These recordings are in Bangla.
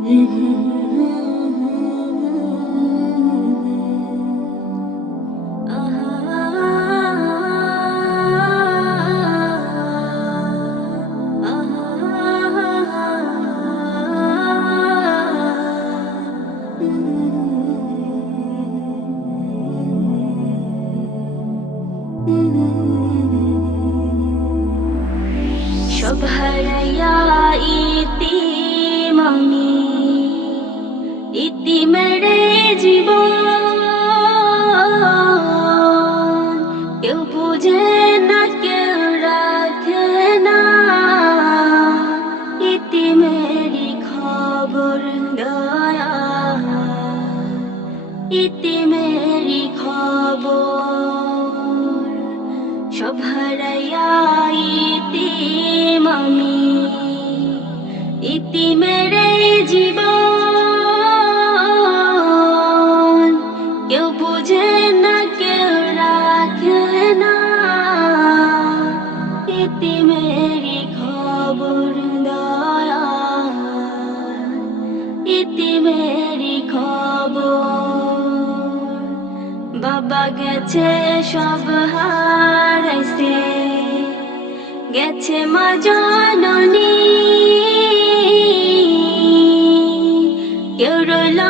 সব হারাইয়া ইতিম আমি, ইতিমের জীবন কেউ বুঝে না, কেউ রাখে না ইতিমেরই খবর দয়া, ইতিমেরই খবর। সব হারাইয়া ইতিম আমি, ইতিমের জীবন কেউ বুঝে না, কেউ রাখে না ইতিমেরই খবর দয়া, ইতিমেরই খবর। বাবা গেছে সব হারাইছে, গেছে মা জননী, কেউ রইল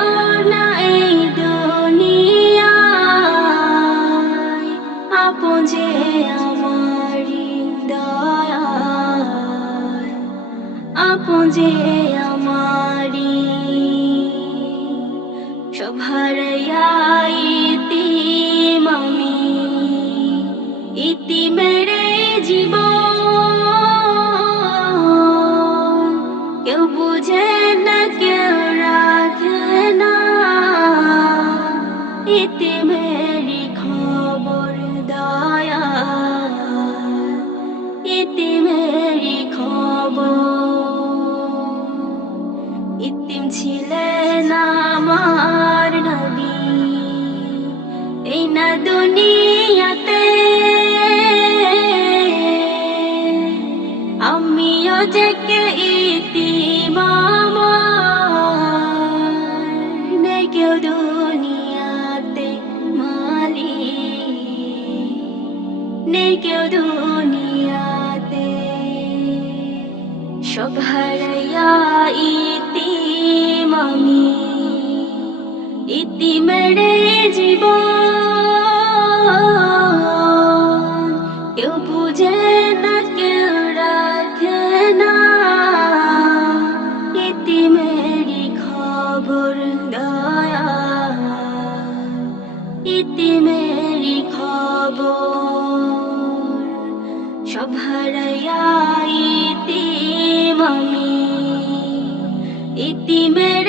না এই দুনিয়ায় আপন যে আমারি দয়া, আপন যে আমারি। সব হারাইয়া ইতিম আমি, ইতিমের জীবন কেউ বুঝে না, কেউ রাখে না ইতিমেরই খবর দয়া, ইতিমেরই খবর। ইতিম ছিলেন আমার নবী, এই না দুনিয়াতে আমিও যে কে ইতিম, আমার নেই কেউ দুনিয়াতে মালিক, নেই কেউ দুনিয়াতে। সব হারাইয়া ইতিম আমি, ইতিমের জীবন কেউ বুঝে না, কেউ রাখে না ইতিমেরই খবর দয়া, ইতিমেরই খবর। সব হারাইয়া ইতিম আমি, ইতিমের